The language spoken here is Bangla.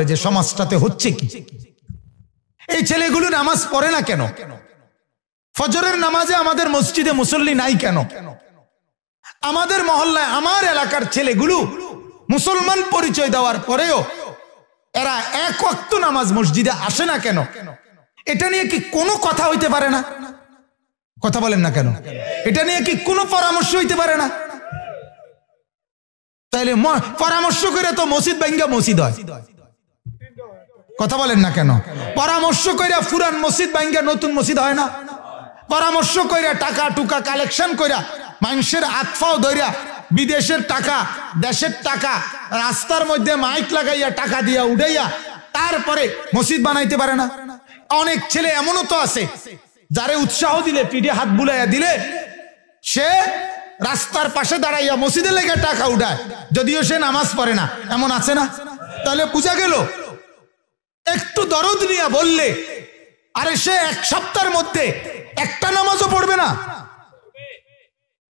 করে যে সমাজটাতে হচ্ছে কি। এই ছেলেগুলো নামাজ পড়ে না কেন? ফজরের নামাজে আমাদের মসজিদে মুসল্লি নাই কেন? আমাদের মহল্লায় আমার এলাকার ছেলেগুলো মুসলমান পরিচয় দেওয়ার পরেও এরা এক ওয়াক্ত নামাজ মসজিদে আসে না কেন? এটা নিয়ে কি কোনো কথা হইতে পারে না? কথা বলেন না কেন? এটা নিয়ে কি কোনো পরামর্শ হইতে পারে না? তাইলে পরামর্শ করে তো মসজিদ ভাঙ্গা মসজিদ হয়। কথা বলেন না কেন? পরামর্শ কইরা পুরান মসজিদ ভাঙ্গা নতুন মসজিদ হয় না? পরামর্শ কইরা টাকা টুকা কালেকশন কইরা মানুষের আতফাও ধইরা বিদেশের টাকা দেশের টাকা রাস্তার মধ্যে মাইক লাগাইয়া টাকা দিয়া উঠাইয়া তারপরে মসজিদ বানাইতে পারে না? অনেক ছেলে এমনও তো আছে যারে উৎসাহ দিলে পিঠে হাত বুলাইয়া দিলে সে রাস্তার পাশে দাঁড়াইয়া মসজিদে লেগে টাকা উঠায়, যদিও সে নামাজ পড়ে না। এমন আছে না? তাহলে বুঝা গেল একটু দরদ নিয়ে বললে, আরে সে এক সপ্তাহের মধ্যে একটা নামাজ